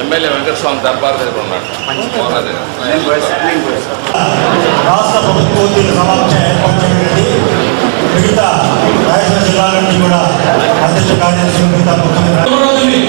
MLA Venkataswamy Darbar దగ్గర ఉన్నాడు. రాష్ట్ర ప్రభుత్వ సమావేశం ఏర్పడినటువంటి మిగతా రాయలసీమ జిల్లాల నుంచి కూడా అధ్యక్ష కార్యదర్శి మిగతా ముఖ్యమంత్రి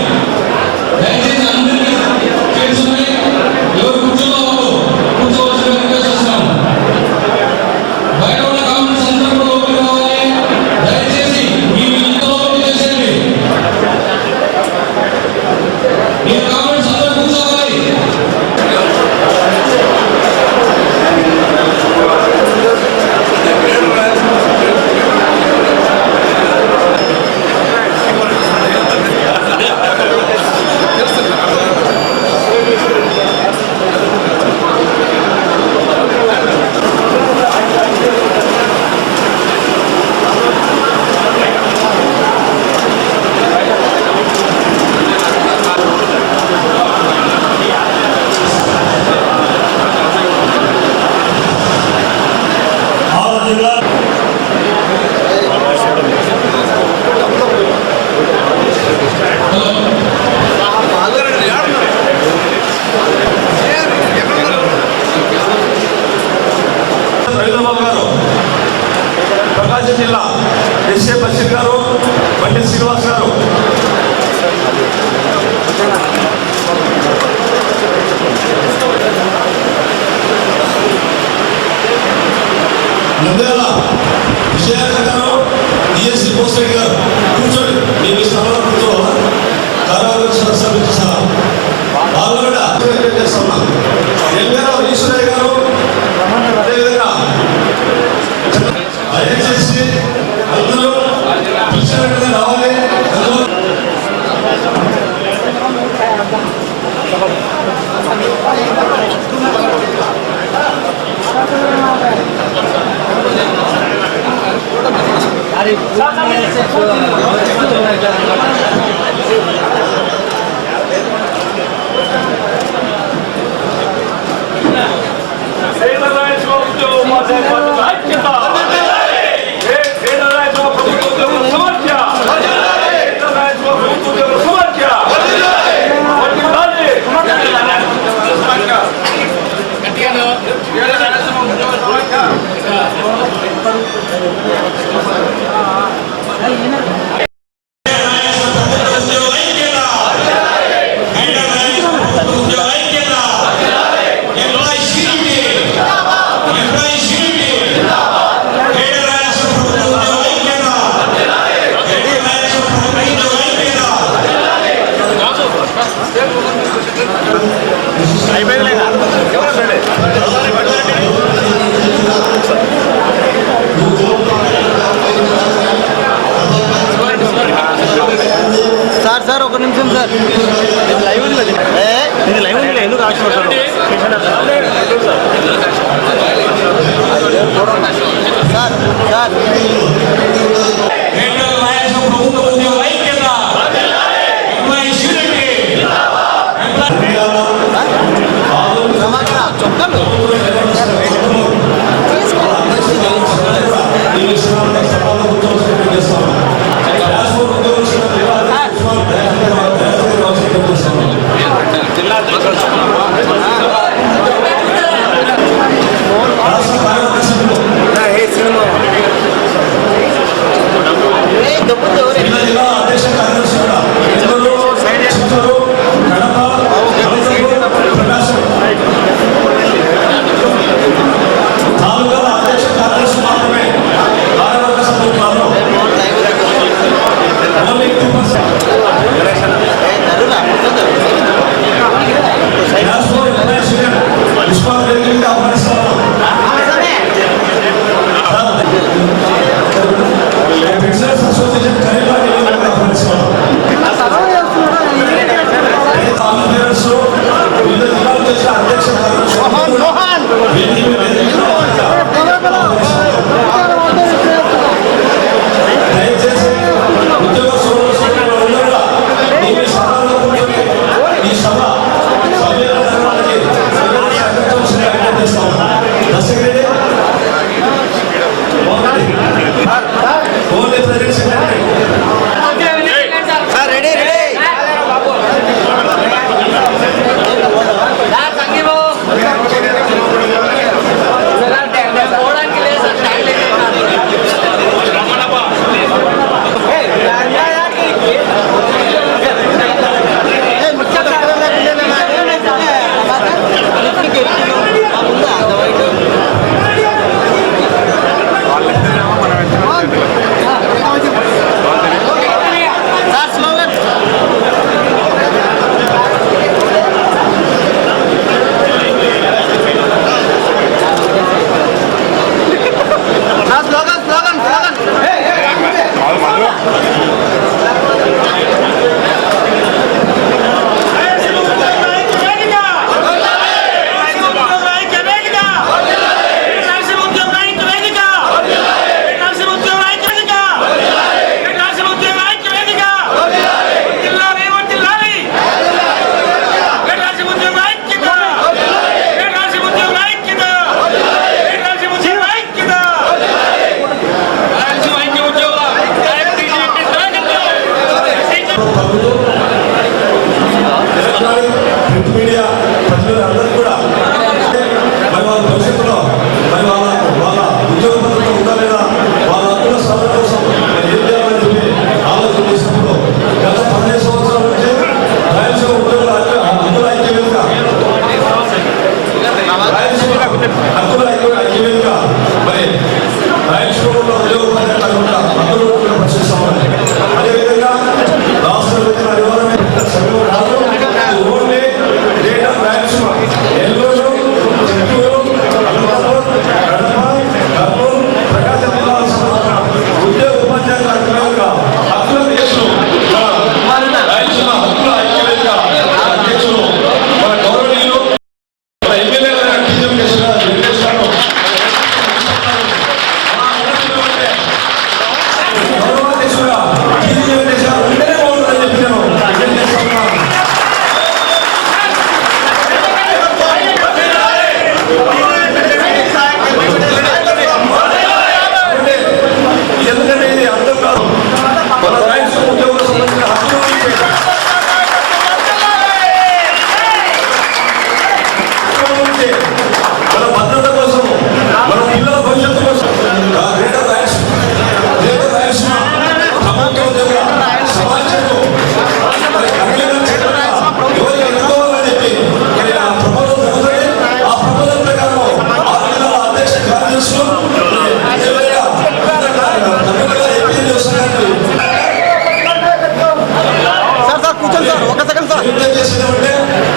ఉద్దేశం అంటే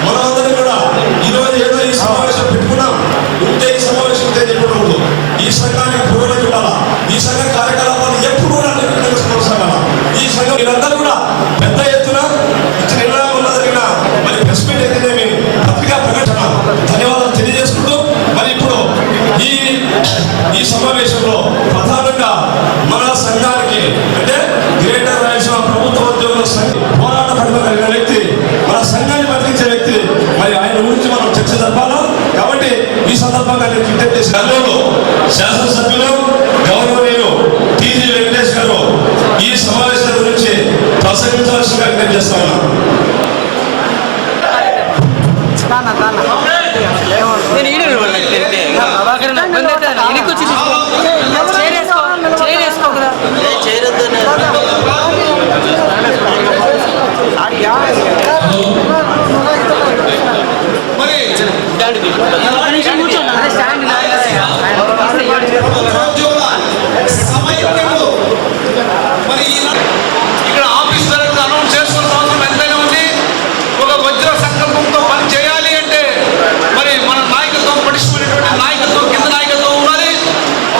మనందరం కూడా ఈరోజు ఏదో ఈ సమావేశం పెట్టుకున్నాం, ఉంటే ఈ సమావేశం ఉంటే చెప్పకూడదు. ఈ సంఘానికి పురోగతి ఉండాలా, ఈ సంఘ కార్యకలాపాలు ఎప్పుడు కూడా కొనసాగాల. ఈ సంఘం మీరందరూ కూడా పెద్ద ఎత్తున ఇచ్చిన నిర్ణయం జరిగిన మరి ప్రెస్ మీట్ అయితేనేమి పత్రికా ప్రకటన ధన్యవాదాలు తెలియజేసుకుంటూ మరి ఇప్పుడు ఈ సమావేశంలో ప్రధానంగా మన సంఘానికి అంటే గ్రేటర్ రాయలసీమ ప్రభుత్వ ఉద్యోగుల పోరాట పడిన కలిగిన వ్యక్తి, మన సంఘాన్ని బతికించే వ్యక్తి, మరి ఆయన గురించి మనం చర్చ జరపాలా. కాబట్టి ఈ సందర్భంగా నేను విజ్ఞప్తి చేసి శాసనసభ్యులు గౌరవనీయులు టీజీ వెంకటేష్ గారు ఈ సమావేశాల గురించి ప్రసంగించాల్సిందిగా విజ్ఞప్తి చేస్తా ఉన్నాను. ఇక్కడ ఆఫీస్ డైరెక్టర్ అనౌన్స్ చేసుకున్న అవసరం ఎంతైనా ఉంది. ఒక వజ్ర సంకల్పంతో పని చేయాలి అంటే మరి మన నాయకత్వం పటిష్టమైనటువంటి నాయకత్వం కింద నాయకత్వం ఉండాలి.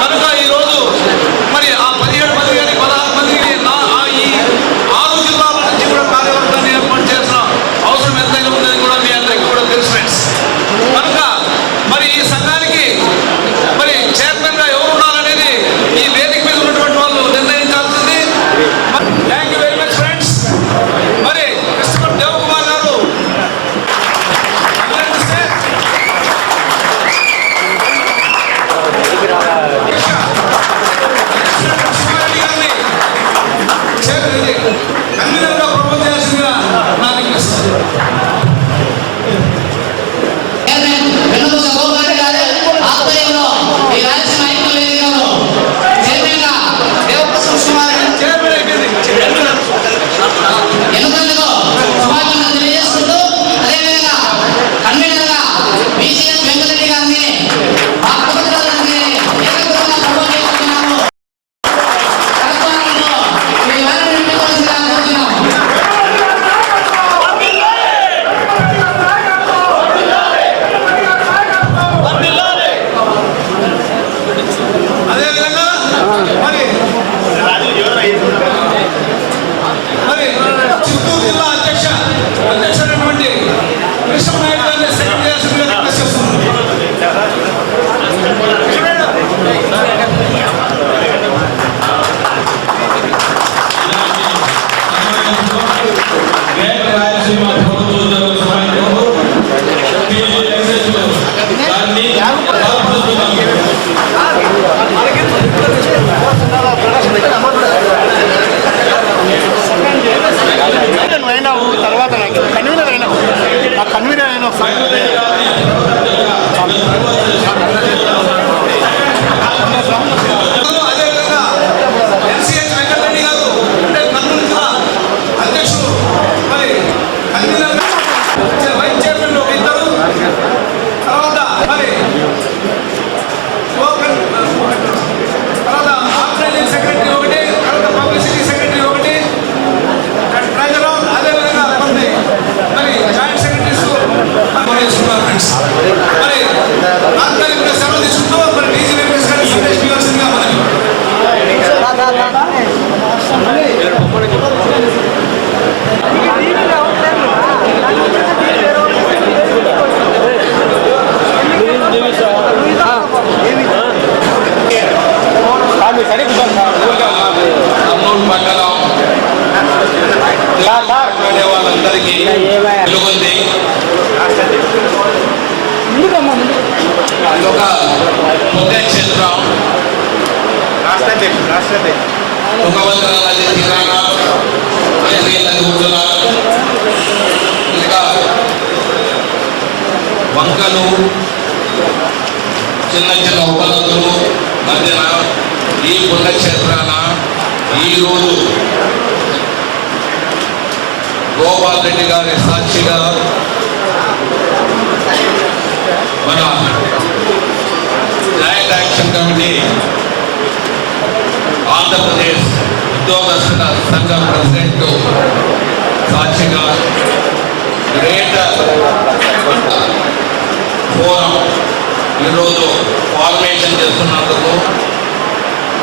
కనుక ఈరోజు మరి ఆ 17 మంది కానీ 16 మంది ఈ 6 జిల్లాల నుంచి కూడా కార్యవర్గాన్ని ఏర్పాటు చేసిన అవసరం ఎంతైనా ఉందని కూడా మీ అందరికీ కూడా తెలుసు ఫ్రెండ్స్. కనుక మరి ఈ సంఘానికి మరి చైర్మన్ గా ఎవరు ఉండాలనేది ఈ వేదిక మీద ఉన్నటువంటి వాళ్ళు నిర్ణయించాల్సింది. Thank you very much friends. మరి కృష్ణ దేవకుమార్ గారు అభినందిస్తే కన్వీనర్ గా ప్రపోజ్ చేయాల్సిందిగా నా రిక్వెస్ట్. వాళ్ళందరికీ తెలుగుంది. ఇదొక పుణ్యక్షేత్రం. తుంగభద్ర నది తీరాన నది ఒడ్డున ఇంకా వంకలు చిన్న చిన్న ఉపనదులు మధ్యన ఈ పుణ్యక్షేత్రాన ఈరోజు గోపాల్ రెడ్డి గారి సాక్షిగా మన జాయింట్ యాక్షన్ కమిటీ ఆంధ్రప్రదేశ్ ఉద్యోగస్తుల సంఘం ప్రెసిడెంట్ సాక్షిగా గ్రేటర్ ఫోరం ఈరోజు ఫార్మేషన్ చేస్తున్నందుకు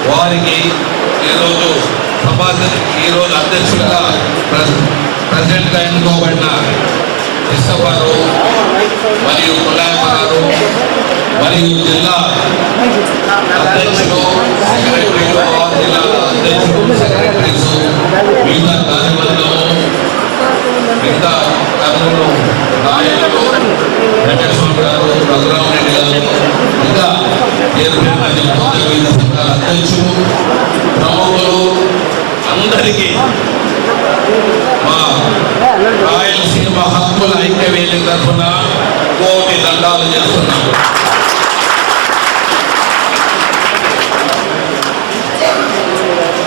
వారికి ఈరోజు అధ్యక్షులుగా ప్రెసిడెంట్గా ఎన్నుకోబడిన కృష్ణబారు మరియు కులాయప్ప గారు మరియు జిల్లా అధ్యక్షులు సెక్రటరీలు జిల్లా అధ్యక్షులు సెక్రటరీస్ మిగతా కార్యవర్గము మిగతా కర్నూలు నాయకులు వెంకటస్వామి గారు రఘురామరెడ్డి గారు ఇంకా వివిధ సంఘాల అధ్యక్షులు ప్రముఖులు అందరికీ మా రాయలసీమ హక్కుల ఐక్య వేదిక తరఫున కోటి దండాలు చేస్తున్నాము.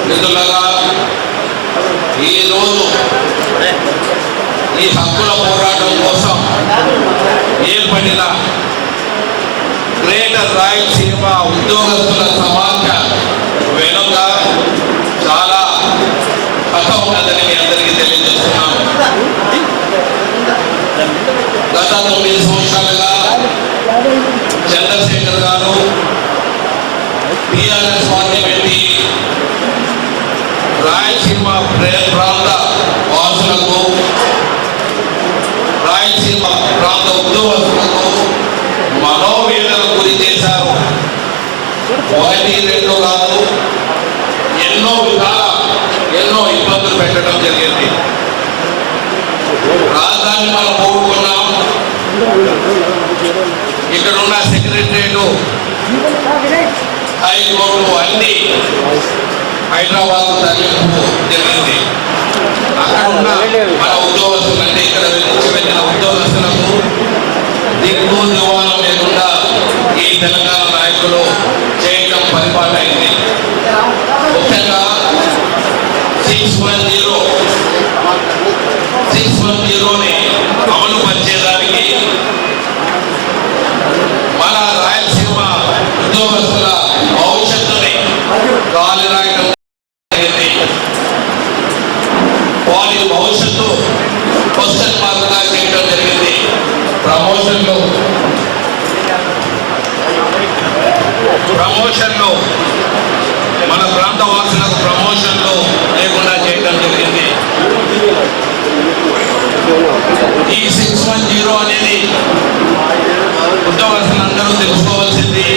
మిత్రులారా, ఈరోజు ఈ హక్కుల పోరాటం కోసం ఏర్పడిన గ్రేటర్ రాయలసీమ ఉద్యోగస్తుల సమాఖ్య వెనుక చాలా కథ ఉన్నదని మీ అందరికీ తెలియజేస్తున్నాము. గత 9 సంవత్సరాలుగా చంద్రశేఖర్ గారు టీఆర్ఎస్ పార్టీ పెట్టి రాయలసీమ ప్రాంత వాసులకు రాయలసీమ ప్రాంత ఉద్యోగస్తులకు మనోవేదనకు గురి చేశారు. 1, 2 కాదు, ఎన్నో ఇబ్బందులు పెట్టడం జరిగింది. రాజధాని మనం కోరుకున్నాం. ఇక్కడ ఉన్న సెక్రటరియట్, హైకోర్టు అన్ని హైదరాబాద్ తరలింపు జరిగింది. అక్కడ ఉన్న మన ఉద్యోగస్తులు అంటే ఇక్కడ నుంచి వెళ్ళిన ఉద్యోగస్తులకు దిక్కు దివాణం లేకుండా ఈ తెలంగాణ నాయకులు చేయడం పరిపాలైంది. ముఖ్యంగా 610ని అమలు పరిచేదానికి మన రాయలసీమ ఉద్యోగస్తుల భవిష్యత్తుని గాలి రాయడం జరిగింది. వారి భవిష్యత్తు క్వశ్చన్ మార్క్గా చేయడం జరిగింది. ప్రమోషన్లు మన ప్రాంత వాసులకు ప్రమోషన్లు లేకుండా చేయడం జరిగింది. ఈ 610 అనేది ఉద్యోగస్తులందరూ తెలుసుకోవాల్సింది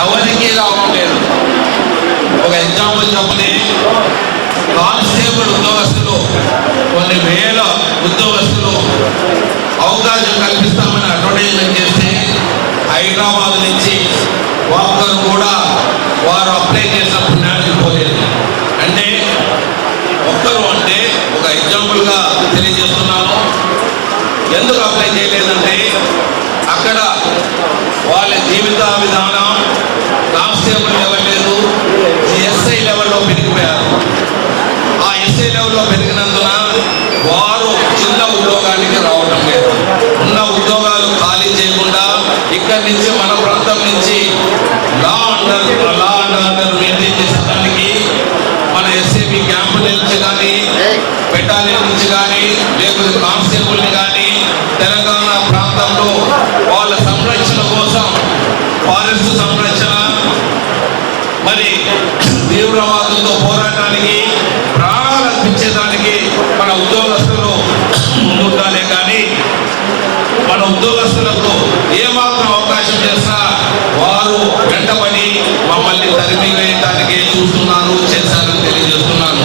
ఎవరికి లాభం లేదు. ఒక ఎగ్జాంపుల్ చెప్పని, కానిస్టేబుల్ ఉద్యోగస్తులు కొన్ని వేల ఉద్యోగస్తులు అవకాశం కల్పిస్తామని అడ్వర్టైజ్మెంట్ చేస్తే హైదరాబాద్ నుంచి ఒక్కరు కూడా వారు అప్లై చేసినప్పుడు న్యాయం పోలేదు. అంటే ఒక్కరు అంటే ఒక ఎగ్జాంపుల్గా తెలియజేస్తున్నాను. ఎందుకు అప్లై చేయలేదంటే అక్కడ వాళ్ళ జీవిత విధానం కానిస్టేబుల్ లెవెల్ లేదు, ఎస్ఐ లెవెల్లో పెరిగిపోయారు. ఆ ఎస్ఐ లెవెల్లో పెరిగినందున వారు చిన్న ఉద్యోగానికి రావడం లేదు. ఉన్న ఉద్యోగాలు ఖాళీ చేయకుండా ఇక్కడి నుంచి మన ప్రాంతం నుంచి లా అండ్ ఆర్డర్ మెయింటైన్ చేసేదానికి మన ఎస్ఏబి క్యాంపుల నుంచి కానీ బెటాలియన్ నుంచి కానీ లేకపోతే కానిస్టేబుల్ని కానీ తెలంగాణ ప్రాంతంలో వాళ్ళ సంరక్షణ కోసం ఫారెస్ట్ సంరక్షణ మరి తీవ్రవాదులతో పోరాటానికి ప్రాణాలు అర్పించేదానికి మన ఉద్యోగస్తులు ముందుండాలే కానీ మన ఉద్యోగస్తులకు ఏమాత్రం అవకాశం చేసినా వారు వెంటబడి మమ్మల్ని తరిమి వేయడానికి చూస్తున్నారు, చేశారని తెలియజేస్తున్నాను.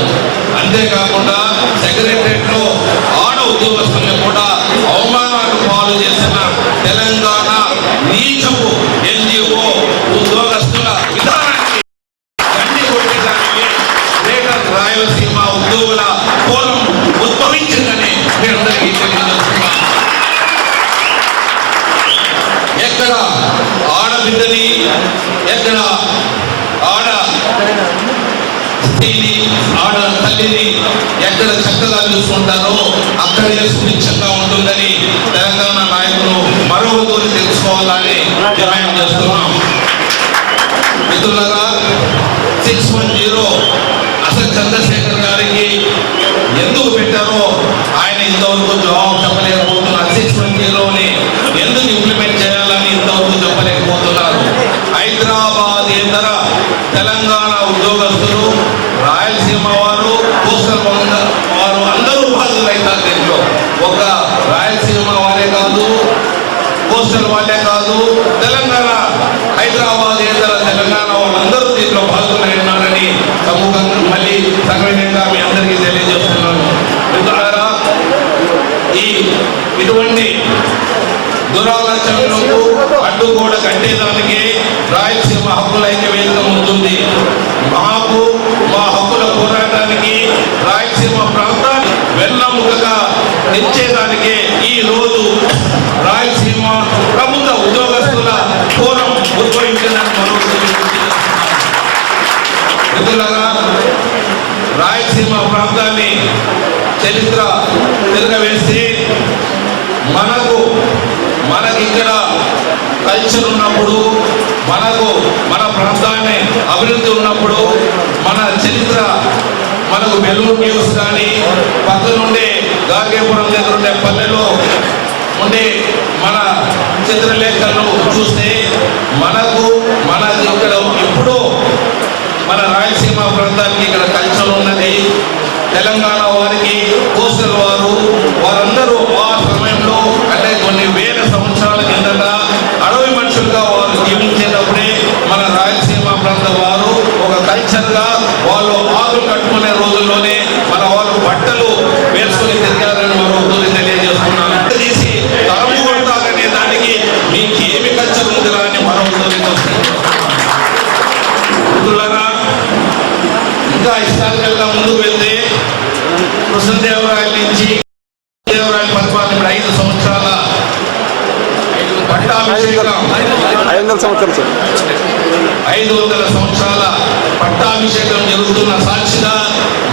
అంతేకాకుండా సెక్రటరియట్లో ఆడ ఉద్యోగస్తులను కూడా అవమానాలు పాలు చేసిన తెలంగాణ నీచపు NGO ఉద్యోగస్తుల విధానానికి గండి కొట్టడానికి గ్రేటర్ రాయలసీమ ఉద్యోగుల కోలం ఉద్భవించిందని మీ అందరికీ తెలియజేస్తున్నాను. ఎక్కడ ఆడబిడ్డని, ఎక్కడ ఆడ తల్లిని ఎక్కడ చక్కగా చూసుకుంటారో అక్కడే సుభిక్షంగా ఉంటుందని తెలంగాణ నాయకులు మరొకరు తెలుసుకోవాలని డిమాండ్ చేస్తున్నాం. మిత్రులారా, 610 అసలు చంద్రశేఖర్ గారికి ఎందుకు పెట్టారో ఆయన ఇంతవరకు జవాబు చెప్పలేకపోతున్నారు. 620ని ఎందుకు ఇంప్లిమెంట్ చేయాలని ఇంతవరకు చెప్పలేకపోతున్నారు. హైదరాబాద్ ఇతర తెలంగాణ ఉద్యోగస్తులు, రాయలసీమ వారు, కోస్టల్ వారు అందరూ బాధ్యులైతారు. దీంట్లో ఒక రాయలసీమ వాళ్ళే కాదు, కోస్టల్ వాళ్ళే కాదు, తెలంగాణ హైదరాబాద్ ఇతర తెలంగాణ వాళ్ళందరూ దీంట్లో బాధ్యులైనారని సమూహంగా మళ్ళీ సగవినంగా మీ అందరికీ తెలియజేస్తున్నాను. మిత్రులారా, ఇటువంటి దురాలోచనలకు అడ్డుగోడ కట్టేదానికి రాయలసీమ హక్కుల ఐక్యవేదిక ఉంటుంది. మాకు మా హక్కుల పోరాటానికి రాయలసీమ ప్రాంతాన్ని వెన్నముకగా నిలిచేదానికి ఈ రోజు రాయలసీమ ప్రభుత్వ ఉద్యోగస్తుల ఫోరం ఉద్భవించిందని మిత్రులారా, రాయలసీమ ప్రాంతాన్ని చరిత్ర తిరగవేసి మనకి ఇక్కడ కల్చర్ ఉన్నప్పుడు, మన ప్రాంతాన్ని అభివృద్ధి ఉన్నప్పుడు, మన చరిత్ర మనకు బెల్లూరు న్యూస్ కానీ పక్కనుండే గార్గేపురం దగ్గర ఉండే పల్లెలో ఉండే మన చిత్రలేఖలను చూస్తే మనకి ఇక్కడ ఎప్పుడో మన రాయలసీమ ప్రాంతానికి ఇక్కడ కల్చర్ ఉన్నది. తెలంగాణ వారికి, కోస్టల్ వారందరూ ఆ సమయంలో అంటే కొన్ని వేల సంవత్సరాల కిందట అడవి మనుషులుగా వారు జీవించేటప్పుడే మన రాయలసీమ ప్రాంత వారు ఒక కల్చర్గా వాళ్ళు ఆకులు కట్టుకునే రోజుల్లోనే మన వాళ్ళు బట్టలు వేసుకుని తిరిగారని మరొకరు తెలియజేస్తున్నాను. తీసి తరము కొడతారనే దానికి మీకు ఏమి కల్చర్ ఉందిరా అని మరొకరు మిత్రులారా, ఇంకా హిస్టారికల్గా ముందుకు వెళ్తే కృష్ణదేవరాయల నుంచి దేవరాయల పరిపాలన 5 సంవత్సరాల పట్టాభిషేకం, 500 సంవత్సరాల పట్టాభిషేకం జరుగుతున్న సాక్షిగా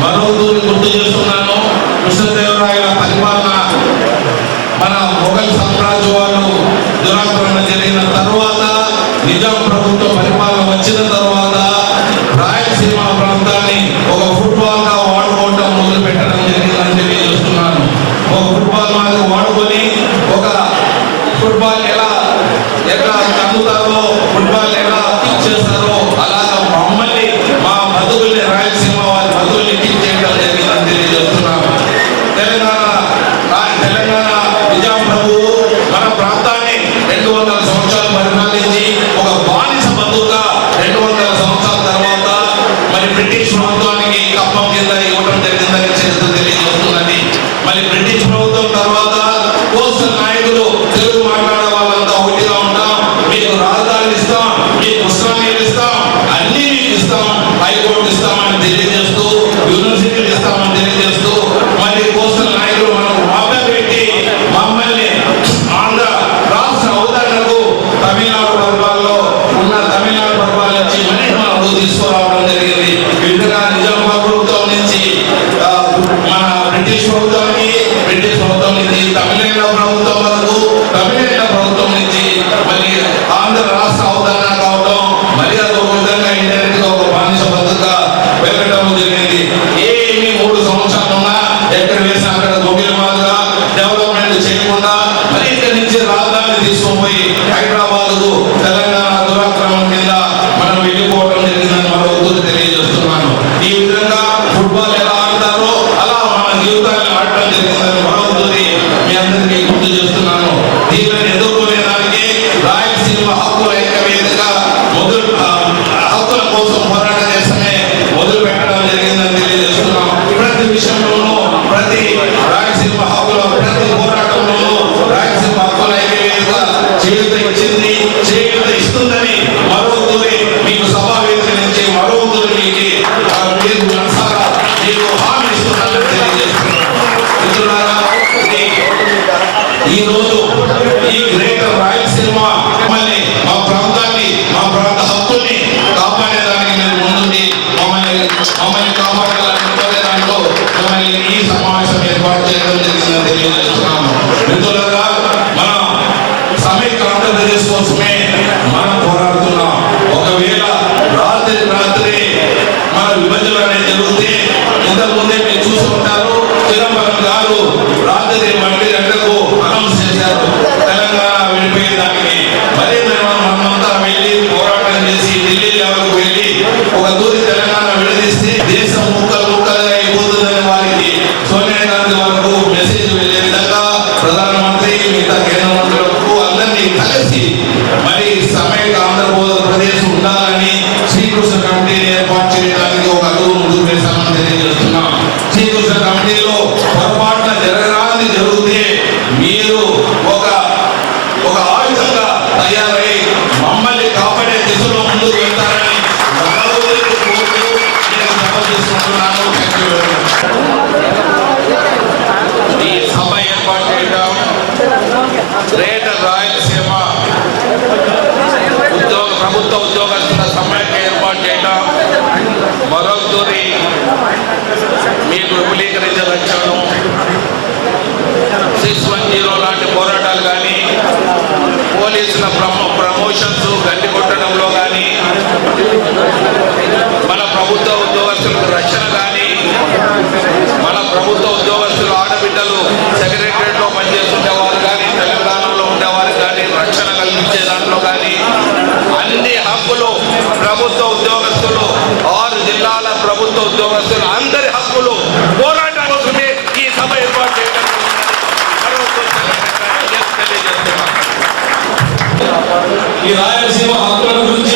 మరొకరు గుర్తు చేస్తున్నాను. కృష్ణదేవరాయల పరిపాలన మన మొఘల్ సామ్రాజ్య వాళ్ళు దురాక్రమణ జరిగిన తర్వాత, నిజాం ప్రభుత్వ పరిపాలన వచ్చిన తర్వాత రాయలసీమ ప్రాంతాన్ని ఒక ఫుట్బాల్ గా వాడుకోవటం మొదలు పెట్టడం జరిగిందని తెలియజేస్తున్నాను. ఒక ఫుట్బాల్ మాదిరి వాడుకొని ఒక ఫుట్బాల్ ఎలా తగ్గుతారో, ఫుట్బాల్ ఎలా కిక్ చేస్తారో అలాగా మమ్మల్ని, మా బతుకుల్ని, రాయలసీమ వారి బతుకుల్ని కిక్ చేయడం జరిగిందని తెలియజేస్తున్నాను. తెలంగాణ నిజాం ప్రభువు మన ప్రాంతాన్ని 200 సంవత్సరాలు పరిపాలించి ఒక బానిస బతుకుగా 200 సంవత్సరాల తర్వాత మరి బ్రిటిష్ ప్రభుత్వానికి కప్పం కింద ఇవ్వడం జరిగిందని చరిత్ర తెలియజేస్తున్నది. మరి బ్రిటిష్ ప్రభుత్వం తర్వాత కోస్టల్ నాయకులు తెలుగు మాట్లాడే వాళ్ళంతా ఒకటిగా ఉంటాం, మీకు రాజధాని ఇస్తాం, మీకు కృష్ణానీళ్ళు ఇస్తాం, అన్ని మీకు ఇస్తాం, హైకోర్టు ఇస్తామని తెలియజేస్తూ, యూనివర్సిటీలు ఇస్తామని తెలియజేస్తూ మరి కోస్టల్ నాయకులు మనకు మాప పెట్టి మమ్మల్ని ఆంధ్ర రాష్ట్ర అవతరణకు తమిళనాడు పరిపాలనలో ఉన్న తమిళనాడు పరిపాలన నుంచి మళ్ళీ మనకు తీసుకురావడం జరిగింది. విధంగా నిజాం ప్రభుత్వం నుంచి మన బ్రిటిష్ ప్రభుత్వం నుంచి తమిళనాడు ప్రభుత్వం వరకు, తమిళనాడు ప్రభుత్వం నుంచి మళ్ళీ ఆంధ్ర రాష్ట్ర అవతరణ కావడం, మరి అది ఒక విధంగా ఇండైరెక్ట్ గా ఒక బానిస బతుగా వెళ్ళడం జరిగింది. ఏమి 3 సంవత్సరాలు ఉన్నా ఎక్కడ వేసినా అక్కడ గొంగిల మాదిగా డెవలప్మెంట్ చేయకుండా మరి ఇక్కడి నుంచి రాజధాని తీసుకుపోయి హైదరాబాద్ తెలంగాణ దురాక్రమణ కింద మనం వెళ్ళిపోవడం జరిగిందని మరొకరు తెలియజేస్తున్నాను. ఈ విధంగా ఫుట్బాల్ ఎలా ఆడతారో అలా మన జీవితాన్ని ఆడటం జరిగిందని మరొకరు మీ అందరికీ గుర్తు చేస్తున్నాను. దీనిని ఎదుర్కొనేదానికి రాయలసీమ హక్కుల ఐక్యవేదిక హక్కుల కోసం పోరాట చేస్తేనే మొదలు పెట్టడం జరిగిందని తెలియజేస్తున్నాం. ప్రతి విషయంలోనూ, ప్రతి రాయలసీమ హక్కుల ప్రతి పోరాటంలోనూ రాయలసీమ హక్కుల ఐక్యవేదిక చేయూత ఇచ్చింది, చేయూత ఇస్తుందని మరొకరి మీకు సభా వేదిక నుంచి మరొకరు మీకు మనసారా మీకు హామీ ఇస్తున్నారని తెలియజేస్తున్నాను. మిత్రులారా, ఈ రోజు ఈ గ్రేటర్ రాయలసీమ మమ్మల్ని, మా ప్రాంతాన్ని, మా ప్రాంత హక్కుల్ని కాపాడేదానికి మీరు ముందుండి మమ్మల్ని కాపాడాలనుకునే దాంట్లో మిమ్మల్ని ఈ సమావేశం ఏర్పాటు చేయడం జరిగిందని తెలియజేస్తున్నాము. మిత్రులారా, మన సమైక్య ఆంధ్రప్రదేశ్ కోసమే మనం పోరాడుతున్నాం. ఒకవేళ రాత్రి మన విభజన అనేది జరిగితే ఇంతకుముందే మీరు చూసుకుంటారు, చిదంబరం గారు రాత్రి 1 గంటల గ్రేటర్ రాయలసీమ ప్రభుత్వ ఉద్యోగస్తుల సమ్మెకి ఏర్పాటు చేయడం మరొకరి మీకు విపులీకరించవచ్చాను. 610 లాంటి పోరాటాలు కానీ, పోలీసుల ప్రమోషన్స్ గడ్డి కొట్టడంలో కానీ, మన ప్రభుత్వ ఉద్యోగస్తులకు రక్షణ కానీ, మన ప్రభుత్వ ఉద్యోగస్తులు ఆడబిడ్డలు సెక్రటరియట్లో పనిచేస్తుండేవారు కానీ, తెలంగాణలో ఉండేవారు కానీ రక్షణ కల్పించే దాంట్లో కానీ అన్ని హక్కులు ప్రభుత్వ ఉద్యోగస్తులు 6 జిల్లాల ప్రభుత్వ ఉద్యోగస్తులు అందరి హక్కులు పోరాటం కోసమే ఈ సభ ఏర్పాటు చేయడం ఈ రాయలసీమ హక్కుల గురించి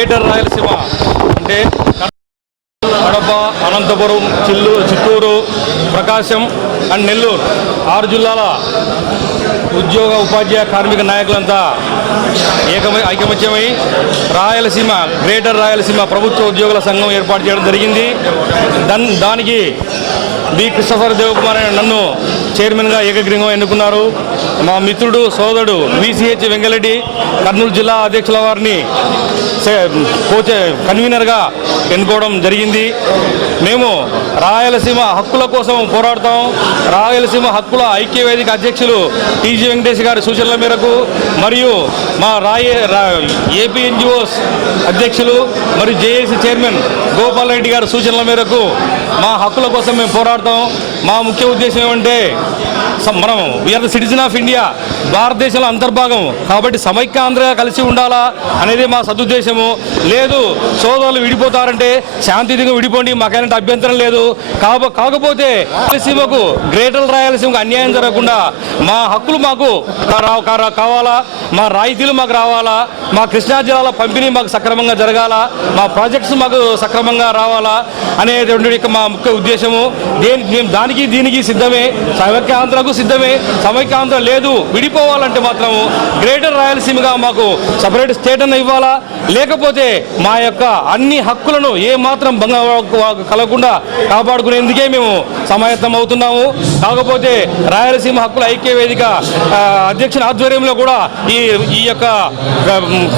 గ్రేటర్ రాయలసీమ అంటే కడప, అనంతపురం, చిత్తూరు, ప్రకాశం అండ్ నెల్లూరు 6 జిల్లాల ఉద్యోగ ఉపాధ్యాయ కార్మిక నాయకులంతా ఐకమత్యమై రాయలసీమ గ్రేటర్ రాయలసీమ ప్రభుత్వ ఉద్యోగుల సంఘం ఏర్పాటు చేయడం జరిగింది. దానికి బి కృష్ణసాగర్ దేవకుమార్ నన్ను చైర్మన్గా ఏకగ్రీవంగా ఎన్నుకున్నారు. మా మిత్రుడు సోదరుడు విసిహెచ్ వెంకరెడ్డి కర్నూలు జిల్లా అధ్యక్షుల వారిని కన్వీనర్గా ఎన్నుకోవడం జరిగింది. మేము రాయలసీమ హక్కుల కోసం పోరాడతాం. రాయలసీమ హక్కుల ఐక్యవేదిక అధ్యక్షులు టీజీ వెంకటేష్ గారి సూచనల మేరకు మరియు మా ఏపీ ఎన్జిఓస్ అధ్యక్షులు మరియు జేఏసీ చైర్మన్ గోపాల్ రెడ్డి గారి సూచనల మేరకు మా హక్కుల కోసం మేము పోరాడతాం. మా ముఖ్య ఉద్దేశం ఏమంటే మనం we are the citizen of India, భారతదేశంలో అంతర్భాగం కాబట్టి సమైక్యాంధ్రగా కలిసి ఉండాలా అనేది మా సదుద్దేశము. లేదు సోదరులు విడిపోతారంటే శాంతియుతంగా విడిపోండి, మాకైనా అభ్యంతరం లేదు. కాకపోతే రాయలసీమకు గ్రేటర్ రాయలసీమకు అన్యాయం జరగకుండా మా హక్కులు మాకు కావాలా, మా రాయితీలు మాకు రావాలా, మా కృష్ణా జిల్లాల పంపిణీ మాకు సక్రమంగా జరగాల, మా ప్రాజెక్ట్స్ మాకు సక్రమంగా రావాలా అనేటువంటి మా ముఖ్య ఉద్దేశము. మేము దానికి దీనికి సిద్ధమే, సమైక్యాంధ్రకు సిద్ధమే. సమైక్యాంధ్ర లేదు విడిపోవాలంటే మాత్రం గ్రేటర్ రాయలసీమగా మాకు సపరేట్ స్టేట్ అన్న ఇవ్వాలా, లేకపోతే మా యొక్క అన్ని హక్కులను ఏ మాత్రం కలగకుండా కాపాడుకునేందుకే మేము సమాయత్తం అవుతున్నాము. కాకపోతే రాయలసీమ హక్కుల ఐక్య వేదిక అధ్యక్షుని ఆధ్వర్యంలో కూడా ఈ యొక్క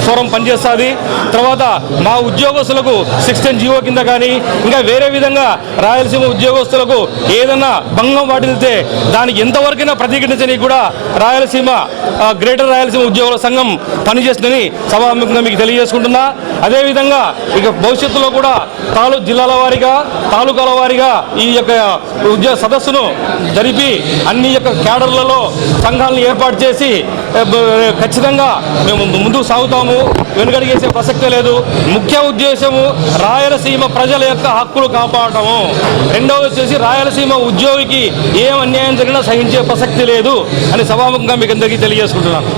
ఫోరం పనిచేస్తుంది. తర్వాత మా ఉద్యోగస్తులకు 610 జీవో కింద కానీ ఇంకా వేరే విధంగా రాయలసీమ ఉద్యోగస్తులకు ఏదన్నా భంగం వాటిల్తే దానికి ఎంతవరకైనా ప్రతిఘటించని కూడా రాయలసీమ గ్రేటర్ రాయలసీమ ఉద్యోగుల సంఘం పనిచేస్తుందని సభాముఖంగా మీకు తెలియజేసుకుంటున్నా. అదేవిధంగా ఇక భవిష్యత్తులో కూడా జిల్లాల వారీగా తాలూకాల వారీగా ఈ యొక్క ఉద్యోగ సదస్సును జరిపి అన్ని యొక్క క్యాడర్లలో సంఘాలను ఏర్పాటు చేసి ఖచ్చితంగా మేము ముందుకు సాగుతాము. వెనుకడిగేసే ప్రసక్తే లేదు. ముఖ్య ఉద్దేశము రాయలసీమ ప్రజల యొక్క హక్కులు కాపాడటము. రెండవది వచ్చేసి రాయలసీమ ఉద్యోగికి ఏం అన్యాయం జరిగినా సహించే ప్రసక్తి లేదు అని సభాముఖంగా మీకు అందరికీ తెలియజేసుకుంటున్నాను.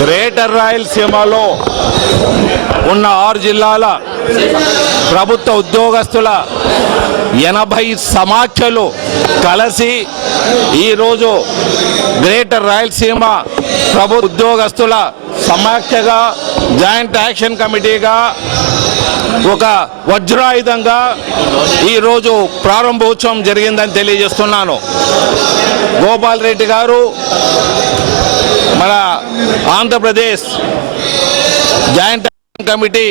గ్రేటర్ రాయలసీమలో ఉన్న 6 జిల్లాల ప్రభుత్వ ఉద్యోగస్తుల 80 సమాఖ్యలు కలిసి ఈరోజు గ్రేటర్ రాయలసీమ ప్రభుత్వ ఉద్యోగస్తుల సమాఖ్యగా జాయింట్ యాక్షన్ కమిటీగా ఒక వజ్రాయుధంగా ఈరోజు ప్రారంభోత్సవం జరిగిందని తెలియజేస్తున్నాను. గోపాల్ రెడ్డి గారు మన Andhra Pradesh joint action committee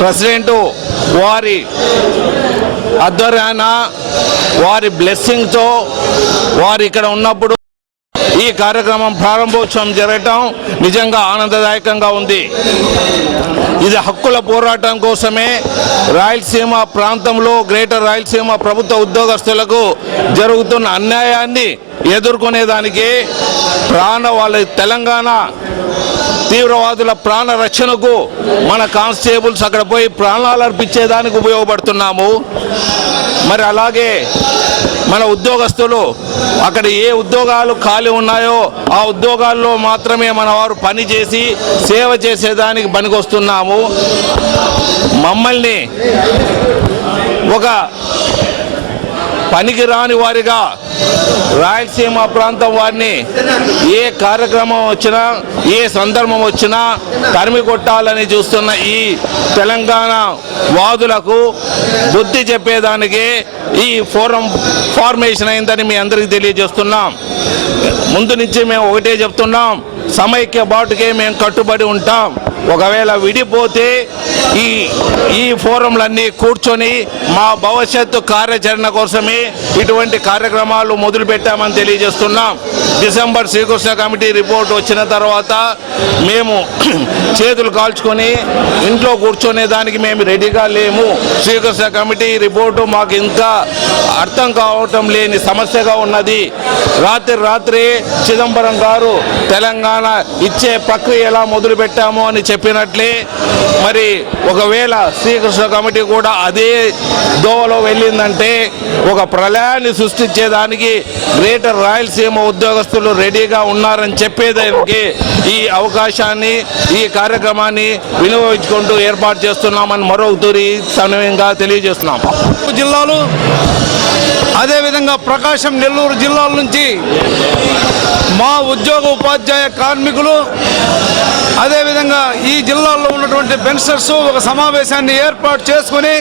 president వారి ఆధ్వర్యాన వారి బ్లెస్సింగ్తో వారు ఇక్కడ ఉన్నప్పుడు ఈ కార్యక్రమం ప్రారంభోత్సవం జరగటం నిజంగా ఆనందదాయకంగా ఉంది. ఇది హక్కుల పోరాటం కోసమే రాయలసీమ ప్రాంతంలో గ్రేటర్ రాయలసీమ ప్రభుత్వ ఉద్యోగస్తులకు జరుగుతున్న అన్యాయాన్ని ఎదుర్కొనేదానికి వాళ్ళ తెలంగాణ తీవ్రవాదుల ప్రాణ రక్షణకు మన కానిస్టేబుల్స్ అక్కడ పోయి ప్రాణాలు అర్పించేదానికి ఉపయోగపడుతున్నాము. మరి అలాగే మన ఉద్యోగస్తులు అక్కడ ఏ ఉద్యోగాలు ఖాళీ ఉన్నాయో ఆ ఉద్యోగాల్లో మాత్రమే మన వారు పనిచేసి సేవ చేసేదానికి పనికొస్తున్నాము. మమ్మల్ని ఒక పనికి రాని వారిగా రాయలసీమ ప్రాంతం వారిని ఏ కార్యక్రమం వచ్చినా ఏ సందర్భం వచ్చినా తరిమి కొట్టాలని చూస్తున్న ఈ తెలంగాణ వాదులకు బుద్ధి చెప్పేదానికి ఈ ఫోరం ఫార్మేషన్ అయిందని మీ అందరికీ తెలియజేస్తున్నాం. ముందు నుంచి మేము ఒకటే చెప్తున్నాం, సమైక్య బాటుకే మేము కట్టుబడి ఉంటాం. ఒకవేళ విడిపోతే ఈ ఫోరంలన్నీ కూర్చొని మా భవిష్యత్తు కార్యాచరణ కోసమే ఇటువంటి కార్యక్రమాలు మొదలుపెట్టామని తెలియజేస్తున్నాం. డిసెంబర్ శ్రీకృష్ణ కమిటీ రిపోర్ట్ వచ్చిన తర్వాత మేము చేతులు కాల్చుకొని ఇంట్లో కూర్చొనే దానికి మేము రెడీగా లేము. శ్రీకృష్ణ కమిటీ రిపోర్టు మాకు ఇంకా అర్థం కావటం లేని సమస్యగా ఉన్నది. రాత్రి చిదంబరం గారు తెలంగాణ ఇచ్చే ప్రక్రియ ఎలా మొదలు పెట్టామో అని చెప్పినట్లే మరి ఒకవేళ శ్రీకృష్ణ కమిటీ కూడా అదే దోవలో వెళ్ళిందంటే ఒక ప్రళయాన్ని సృష్టించేదానికి గ్రేటర్ రాయలసీమ ఉద్యోగస్తులు రెడీగా ఉన్నారని చెప్పేదానికి ఈ అవకాశాన్ని ఈ కార్యక్రమాన్ని వినియోగించుకుంటూ ఏర్పాటు చేస్తున్నామని మరొకతూరి సమయంగా తెలియజేస్తున్నాం. జిల్లాలు అదేవిధంగా ప్రకాశం నెల్లూరు జిల్లాల నుంచి మా ఉద్యోగ ఉపాధ్యాయ కార్మికులు అదేవిధంగా ఈ జిల్లాల్లో ఉన్నటువంటి పెన్షనర్స్ ఒక సమావేశాన్ని ఏర్పాటు చేసుకుని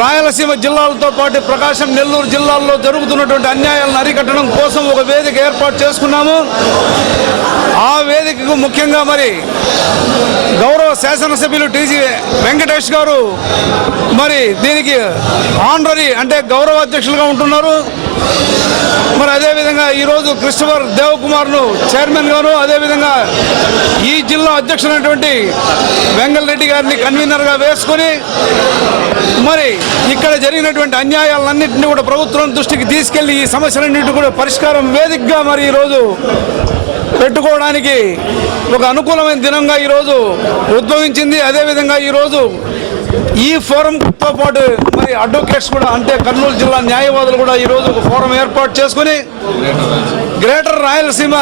రాయలసీమ జిల్లాలతో పాటు ప్రకాశం నెల్లూరు జిల్లాల్లో జరుగుతున్నటువంటి అన్యాయాలను అరికట్టడం కోసం ఒక వేదిక ఏర్పాటు చేసుకున్నాము. ఆ వేదికకు ముఖ్యంగా మరి గౌరవ శాసనసభ్యులు టీజీ వెంకటేష్ గారు మరి దీనికి ఆనరీ అంటే గౌరవ అధ్యక్షులుగా ఉంటున్నారు. మరి అదేవిధంగా ఈరోజు క్రిస్టఫర్ దేవ్ కుమార్ను చైర్మన్ గాను అదేవిధంగా ఈ జిల్లా అధ్యక్షులైనటువంటి వెంగళరెడ్డి గారిని కన్వీనర్గా వేసుకొని మరి ఇక్కడ జరిగినటువంటి అన్యాయాలన్నింటినీ కూడా ప్రభుత్వం దృష్టికి తీసుకెళ్లి ఈ సమస్యలన్నింటినీ కూడా పరిష్కారం వేదికగా మరి ఈరోజు పెట్టుకోవడానికి ఒక అనుకూలమైన దినంగా ఈరోజు ఉద్భవించింది. అదేవిధంగా ఈరోజు ఈ ఫోరంతో పాటు మరి అడ్వకేట్స్ కూడా అంటే కర్నూలు జిల్లా న్యాయవాదులు కూడా ఈరోజు ఒక ఫోరం ఏర్పాటు చేసుకుని గ్రేటర్ రాయలసీమ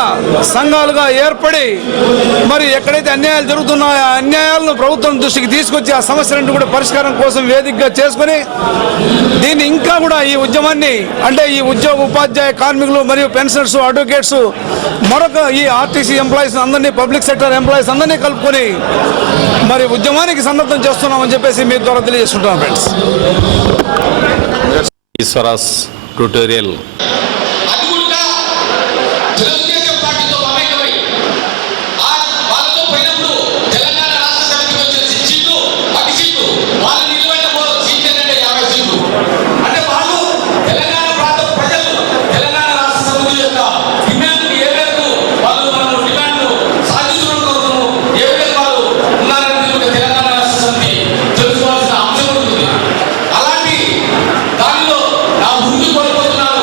సంఘాలుగా ఏర్పడి మరి ఎక్కడైతే అన్యాయాలు జరుగుతున్నాయో ఆ అన్యాయాలను ప్రభుత్వం దృష్టికి తీసుకొచ్చి ఆ సమస్యలను కూడా పరిష్కారం కోసం వేదికగా చేసుకుని దీన్ని ఇంకా కూడా ఈ ఉద్యమాన్ని అంటే ఈ ఉద్యోగ ఉపాధ్యాయ కార్మికులు మరియు పెన్షనర్స్ అడ్వకేట్స్ మరొక ఈ ఆర్టీసీ ఎంప్లాయీస్ అందరినీ పబ్లిక్ సెక్టర్ ఎంప్లాయీస్ అందరినీ కలుపుకొని మరి ఉద్యమానికి సన్నద్ధం చేస్తున్నామని చెప్పేసి మీ ద్వారా తెలియజేస్తుంటాం ఫ్రెండ్స్. ఈశ్వరాస్ ట్యూటోరియల్ అలాంటి దానిలో నా ముందు కోల్పోతున్నాను.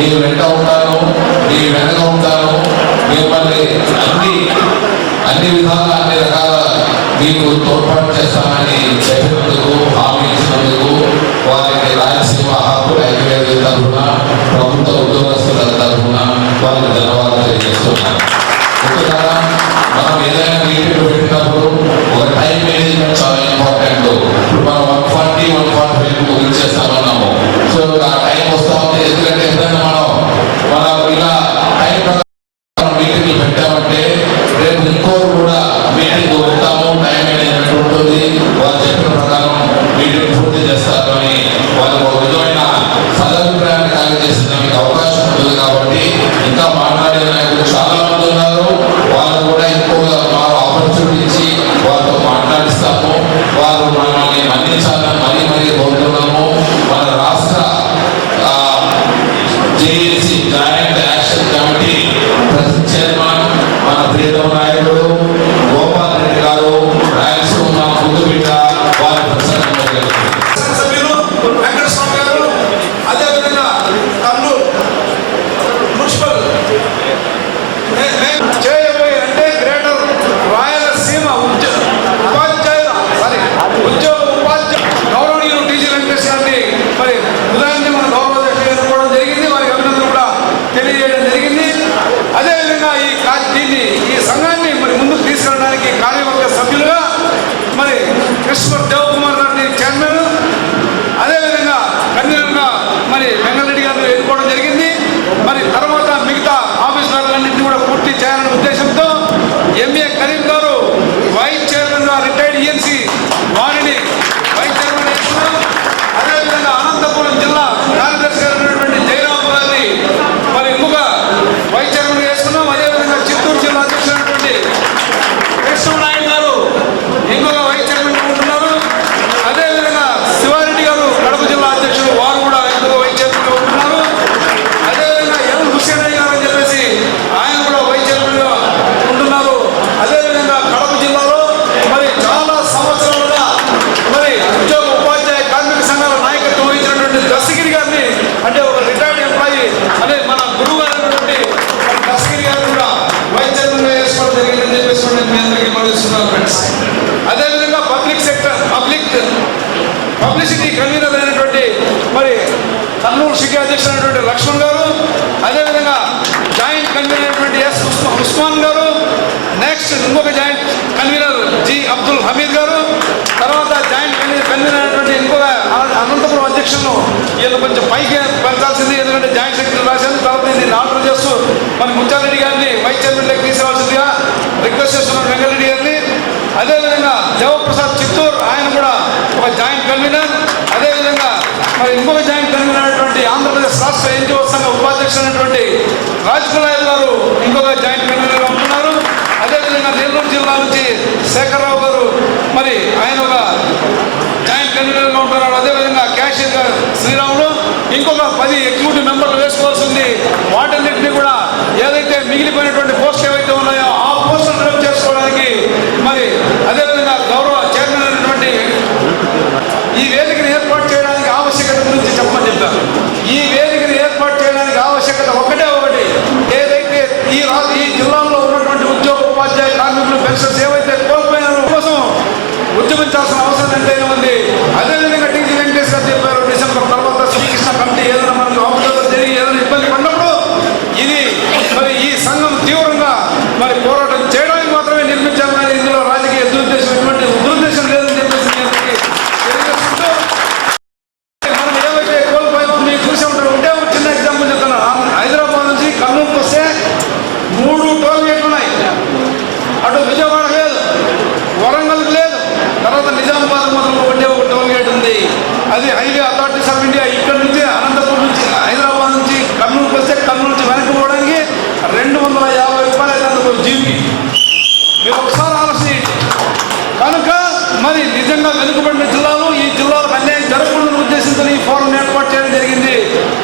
మీ వెంట ఉంటాను, మీ వెనక ఉంటాను, మిమ్మల్ని అన్ని విధాలుగా అన్ని రకాల మీకు తోడ్పాటు చేస్తామని చెప్పినందుకు, హామీ ఇచ్చినందుకు వారికి రాయలసీమ హక్కుల ఐక్యవేదిక తరఫున, ప్రభుత్వ ఉద్యోగస్తుల తరఫున వారికి ధన్యవాదాలు తెలియజేస్తున్నాను. ముఖ్యంగా మనం ఏదైనా మీటింగ్ పెట్టినప్పుడు ఒక టైం మేనేజ్మెంట్ చాలా ఇంపార్టెంట్. ఇప్పుడు మనం 140, 145 ముగించేస్తామన్నాము. సో ఆ టైం వస్తా ఉంది. ఎందుకంటే ఎప్పుడైనా మనం ఇలా టైం ప్రకారం మీటింగ్లు పెట్టామంటే రేపు ఇంకోరు కూడా మీటింగ్ ఉంటాము, టైం మేనేజ్మెంట్ ఉంటుంది, వాళ్ళు చెప్పిన ప్రకారం మీటింగ్ పూర్తి చేస్తారు అని వాళ్ళకు ఒక విధమైన సదభిప్రాయాన్ని కలిగజేసడానికి అవకాశం ఉంటుంది. కాబట్టి ఇంకా మాట్లాడే నాయకులు చాలా మంది ఉన్నారు. వాళ్ళు కూడా ఎక్కువగా ఆపర్చునిటీ ఇచ్చి వాళ్ళతో మాట్లాడిస్తాము. వారు మనల్ని మన్నించాలని మరీ కోరుతున్నాము. మన రాష్ట్ర JAC joint action committee chairman మన ప్రియతమ నాయకుడు గోపాల్ రెడ్డి గారు, రాయలసీమ ముందు బిడ్డ, వారి ప్రసంగం సభ్యులు వెంకటస్వామి గారు, అదేవిధంగా కర్నూలు మున్సిపల్ చేయబోయే అంటే గ్రేటర్ రాయలసీమ ఉద్యోగ ఉపాధ్యాయ గౌరవనీయులు టీజీ వెంకటేష్ గారిని మరి ఉదయాన్నే మన గౌరవ చేసుకోవడం జరిగింది. వారికి అభినందనలు కూడా తెలియజేయడం జరిగింది. అదేవిధంగా ఈ సంఘాన్ని మరి ముందుకు తీసుకెళ్ళడానికి కార్యవర్గ సభ్యులుగా మరి కృష్ణ దేవకుమార్ గారిని చైర్మన్, అదేవిధంగా కన్వీనర్గా మరి వెంకటరెడ్డి గారిని ఎన్నుకోవడం జరిగింది. మరి తర్వాత మిగతా ఆఫీసర్లన్నింటినీ కూడా పూర్తి చేయాలనే ఉద్దేశంతో ఎంఏ కరీం గారు వైస్ చైర్మన్గా రిటైర్డ్ ఈఎన్సీ వారిని వైస్ చైర్మన్ చేస్తున్నాం. అదేవిధంగా అనంతపురం జిల్లా కార్యదర్శి గారు జయరామ్ గారిని మరి ఇంకొక వైస్ చైర్మన్ చేస్తున్నాం. అదేవిధంగా చిత్తూరు జిల్లా అధ్యక్షుడైనటువంటి కృష్ణనాయుడు గారు ఇంకొక వైస్ చైర్మన్ ఉంటున్నారు. అదేవిధంగా శివారెడ్డి గారు కడప జిల్లా అధ్యక్షుడు, వారు కూడా ఇంకొక వైస్ చైర్మన్ ఉంటున్నారు. అదేవిధంగా ఎల్ హుస్సేన్ గారు అని చెప్పేసి ఆయన కూడా వైస్ చైర్మన్గా ఉంటున్నారు. అదేవిధంగా కడప జిల్లాలో మరి చాలా సంవత్సరాలుగా మరి ఉద్యోగ ఉపాధ్యాయ కార్మిక సంఘాల నాయకత్వం వహించినటువంటి దశగిరి గారిని, అంటే ఒక రిటైర్డ్ ఎంప్లాయీ అనే మన గురువు గారు అయినటువంటి దశగిరి గారు కూడా వైస్ చైర్మన్గా వేసుకోవడం జరిగిందని చెప్పేసి మీ అందరికీ భావిస్తున్నాను ఫ్రెండ్స్. అదేవిధంగా పబ్లిసిటీ కన్వీనర్ అయినటువంటి మరి కర్నూలు సిటీ అధ్యక్షుడైనటువంటి లక్ష్మణ్ గారు, అదేవిధంగా జాయింట్ కన్వీనర్ అయినటువంటి ఎస్ ఉస్మాన్ గారు, నెక్స్ట్ ఇంకొక joint convener G Abdul Hamid గారు, తర్వాత జాయింట్ కన్వీనర్ అయినటువంటి ఇంకొక అనంతపురం అధ్యక్షులను వీళ్ళు కొంచెం పైకి పెంచాల్సింది, ఎందుకంటే జాయింట్ సెక్రటరీ రాశాను. తర్వాత దీన్ని ఆర్డర్ చేస్తూ మరి ముత్యారెడ్డి గారిని వైస్ చైర్మన్లోకి తీసుకురావాల్సిందిగా రిక్వెస్ట్ చేస్తున్నారు వెంకటరెడ్డి గారిని. అదేవిధంగా దేవప్రసాద్ చిత్తూరు, ఆయన కూడా ఒక జాయింట్ కన్వీనర్. అదేవిధంగా మరి ఇంకొక జాయింట్ కన్వీనర్ అయినటువంటి ఆంధ్రప్రదేశ్ రాష్ట్ర ఎన్జిఓ సంఘ ఉపాధ్యక్షుడైనటువంటి రాజ్కులాయ్ గారు ఇంకొక జాయింట్ కన్వీనర్గా ఉంటున్నారు. అదేవిధంగా నెల్లూరు జిల్లా నుంచి శేఖర్రావు గారు మరి ఆయన ఒక జాయింట్ కన్వీనర్గా ఉంటున్నారు. అదేవిధంగా క్యాషియర్ గారు శ్రీరాములు, ఇంకొక 10 ఎగ్జిక్యూటివ్ మెంబర్లు వేసుకోవాల్సింది. వాటన్నింటినీ కూడా ఏదైతే మిగిలిపోయినటువంటి పోస్టులు ఏవైతే ఉన్నాయో ఆ పోస్టులు ఫిలప్ చేసుకోవడానికి మరి అదేవిధంగా గౌరవ చైర్మన్ అయినటువంటి ఈ వేదికను ఏర్పాటు చేయడానికి ఆవశ్యకత గురించి చెప్పమని చెప్పారు. ఈ వేదికను ఏర్పాటు చేయడానికి ఆవశ్యకత ఒకటి, ఏదైతే ఈ జిల్లాలో ఉన్నటువంటి ఉద్యోగ ఉపాధ్యాయ కార్మికులు పెన్షన్స్ ఏవైతే కోల్పోయినారో కోసం ఉద్యమించాల్సిన అవసరం ఎంతైనా ఉంది. అదేవిధంగా టీజీ వెంకటేష్ గారు చెప్పారు, డిసెంబర్ తర్వాత శ్రీకృష్ణ కమిటీ ఏదైనా మనకు ఆపదలు జరిగి ఏదైనా ఇబ్బంది పడినప్పుడు ఇది మరి ఈ సంఘం తీవ్రంగా మరి పోరాటం చేయడానికి మాత్రమే నిర్మించాలని, ఇందులో రాజకీయ దురుద్దేశం ఎటువంటి దురుద్దేశం లేదని చెప్పేసి తెలియజేస్తుంటూ మనం ఏవైతే కోల్పోయామో మీకు చూసే ఉంటారు. ఉంటే ఒక చిన్న ఎగ్జాంపుల్ చెప్తాను. హైదరాబాద్ నుంచి కర్నూలుకి వస్తే 3 టోల్ గేట్లు ఉన్నాయి. అటు విజయవాడ లేదు, వరంగల్కి లేదు, తర్వాత నిజామాబాద్ మొదలు ఉండే ఒక టోల్ గేట్ ఉంది. అది హైవే అథారిటీస్ ఆఫ్ ఇండియా. ఇక్కడ నుంచి అనంతపురం నుంచి హైదరాబాద్ నుంచి కర్నూలుకి వస్తే కర్నూలు నుంచి వెనక్కి పోవడానికి 250 రూపాయలు అయితే అందుకు జీవికి. మీరు ఒకసారి ఆలోచించండి. కనుక మరి నిజంగా వెనుకబడిన జిల్లాలు, ఈ జిల్లాలకు అన్యాయం జరగకుండా ఉద్దేశంతో ఈ ఫోరం ఏర్పాటు చేయడం జరిగింది.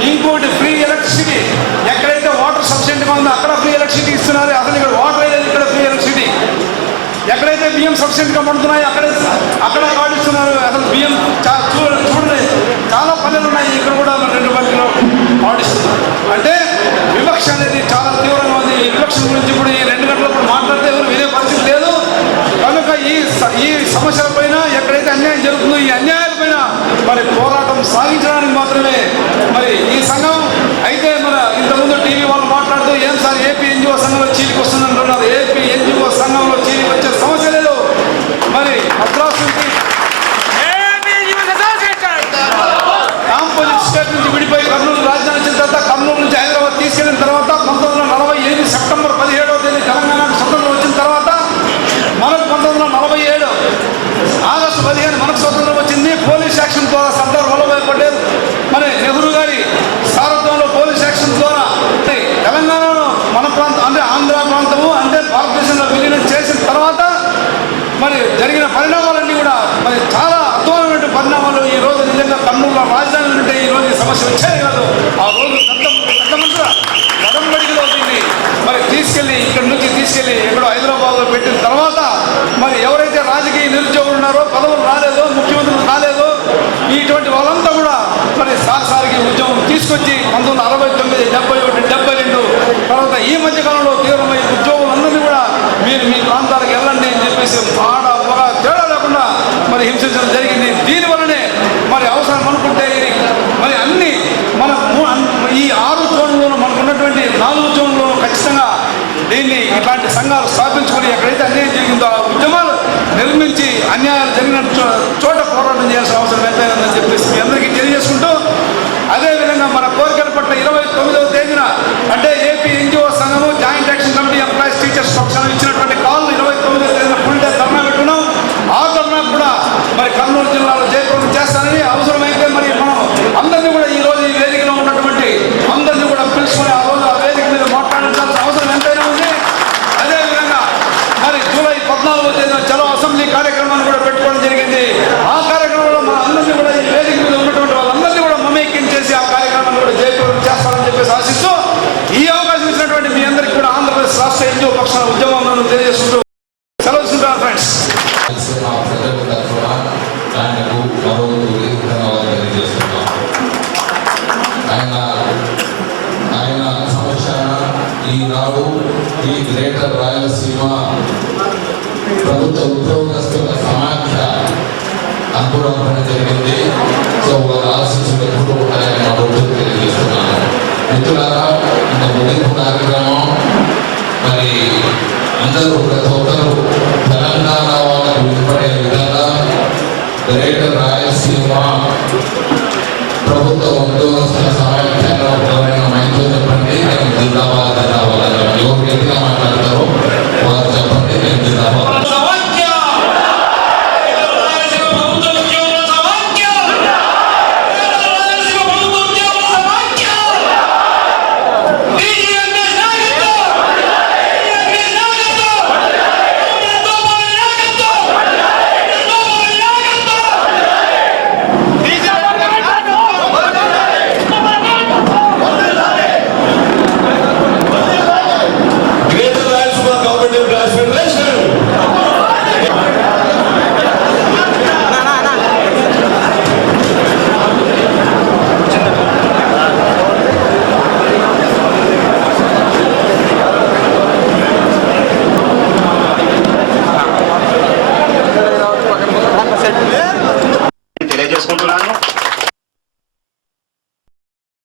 ఇంకోటి ఫ్రీ ఎలక్ట్రిసిటీ. ఎక్కడైతే వాటర్ సబ్సిడీగా ఉందో అక్కడ ఫ్రీ ఎలక్ట్రిసిటీ ఇస్తున్నారు. అసలు ఇక్కడ వాటర్ అనేది ఇక్కడ ఫ్రీ ఎలక్ట్రిసిటీ. ఎక్కడైతే బియ్యం సబ్సిడీగా పడుతున్నాయో అక్కడ పాటిస్తున్నారు. అసలు బియ్యం చూడండి, చాలా పల్లెలు ఉన్నాయి, ఇక్కడ కూడా 2 పల్లెలు పాటిస్తున్నారు. అంటే వివక్ష అనేది చాలా తీవ్రంగా ఉంది. ఈ వివక్ష గురించి ఇప్పుడు ఈ 2 గంటలప్పుడు మాట్లాడితే ఎవరు వినే పరిస్థితి లేదు. కనుక ఈ సమస్యల పైన ఎక్కడైతే అన్యాయం జరుగుతుందో ఈ అన్యాయాలపైన మరి పోరాటం సాగించడానికి మాత్రమే మరి ఈ సంఘం. అయితే మన ఇంతకుముందు టీవీ వాళ్ళు మాట్లాడుతూ ఏం సార్ ఏపీ ఎన్జిఓ సంఘంలో చీలికి వస్తుంది అంటున్నారు. ఏపీ ఎన్జిఓ సంఘంలో చీలికి వచ్చే సమస్య లేదు. మరి మద్రాసు నుంచి కాంపోజిట్ స్టేట్ నుంచి విడిపోయి కర్నూలు రాజధాని వచ్చిన తర్వాత కర్నూలు నుంచి హైదరాబాద్ తీసుకెళ్లిన తర్వాత 1948 సెప్టెంబర్ 17వ తేదీ తెలంగాణకు స్వతంత్రం వచ్చిన తర్వాత మనకు 1947 ఆగస్టు 15 మనకు స్వతంత్రం వచ్చింది. పోలీస్ యాక్షన్ ద్వారా సర్దార్ వల్లభాయ్ పటేల్ మరి నెహ్రూ గారి సారథ్యంలో పోలీస్ యాక్షన్ ద్వారా తెలంగాణలో మన ప్రాంతం అంటే ఆంధ్ర ప్రాంతము అంటే భారతదేశంలో విలీనం చేసిన తర్వాత మరి జరిగిన పరిణామాలన్నీ కూడా మరి చాలా అద్భుతమైన పరిణామాలు. ఈ రోజు నిజంగా కర్నూలులో రాజధాని ఉంటే ఈ రోజు ఈ సమస్య వచ్చేది కాదు. ఆ రోజు పెద్ద మనుషుల వడంబడికలో దీన్ని మరి ఇక్కడి నుంచి తీసుకెళ్లి ఎక్కడో హైదరాబాద్లో పెట్టిన తర్వాత మరి ఎవరైతే రాజకీయ నిరుద్యోగులు ఉన్నారో పదవులు రాలేదో ముఖ్యమంత్రులు రాలేదో ఇటువంటి వాళ్ళంతా కూడా మరి సార్కి ఉద్యమం తీసుకొచ్చి 1969, 71, 72 తర్వాత ఈ మధ్యకాలంలో తీవ్రమైన ఉద్యోగులందరినీ కూడా మీరు మీ ప్రాంతాలకు వెళ్ళండి అని చెప్పేసి ఒక తేడా లేకుండా మరి హింసించడం జరిగింది. దీనివల్లనే మరి అవసరం అనుకుంటే మరి అన్ని మన ఈ 6 జోన్లోనూ మనకు ఉన్నటువంటి 4 జోన్లోనూ ఖచ్చితంగా దీన్ని ఇట్లాంటి సంఘాలు స్థాపించుకొని ఎక్కడైతే అన్యాయం జరిగిందో ఆ ఉద్యమాలు నిర్మించి అన్యాయాలు జరిగిన చోట పోరాటం చేయాల్సిన అవసరం ఎంతైందని చెప్పేసి మీ అందరికీ తెలియజేసుకుంటూ అదేవిధంగా మన కోరికల పట్ల 29వ తేదీన అంటే ఏపీ ఎన్జిఓ సంఘము joint action committee employees teachers పక్షాన ఇచ్చినటువంటి కాల్ 29వ తేదీన ఫుల్ డే ధర్నా పెట్టుకున్నాం. ఆ ధర్నా కూడా మరి కర్నూలు జిల్లాలో జయప్రదం చేస్తానని అవసరమైతే మరి మనం అందరినీ కూడా ఈ రోజు ఈ వేదికలో ఉన్నటువంటి అందరినీ కూడా పిలుచుకొని ఆ రోజు ఆ వేదిక మీద మాట్లాడాల్సిన అవసరం ఎంతైనా ఉంది. అదేవిధంగా మరి జూలై 14వ తేదీన చలో అసెంబ్లీ కార్యక్రమాన్ని కూడా పెట్టుకోవడం జరిగింది. ఆ కార్యక్రమంలో మన అందరినీ కూడా ఈ వేదిక మీద ఉన్నటువంటి వాళ్ళందరినీ కూడా మమేకించేసి ఆ కార్యక్రమాన్ని కూడా జయప్రదం చేస్తారని చెప్పేసి ఆశిస్తూ ఈ అవకాశం ఇచ్చినటువంటి మీ అందరికీ కూడా ఆంధ్రప్రదేశ్ రాష్ట్ర ఎన్జిఓ పక్షాన ఉద్యమం తెలియజేసుకుంటూ సెలవుకుంటున్నాను ఫ్రెండ్స్. ఆయన సమస్యన ఈనాడు ఈ గ్రేటర్ రాయలసీమ ప్రభుత్వ ఉద్యోగస్తుల సమాఖ్య అంకురార్పణ జరిగింది. సో వారి ఆశీస్సులు ఎప్పుడు ఉంటాయని మా రోజులు తెలియజేస్తున్నాను. మిత్రులారా, ఇంత ముగింపు కార్యక్రమం మరి అందరూ ప్రతి ఒక్కరూ తెలంగాణ వాళ్ళకు వినపడే విధంగా గ్రేటర్ రాయలసీమ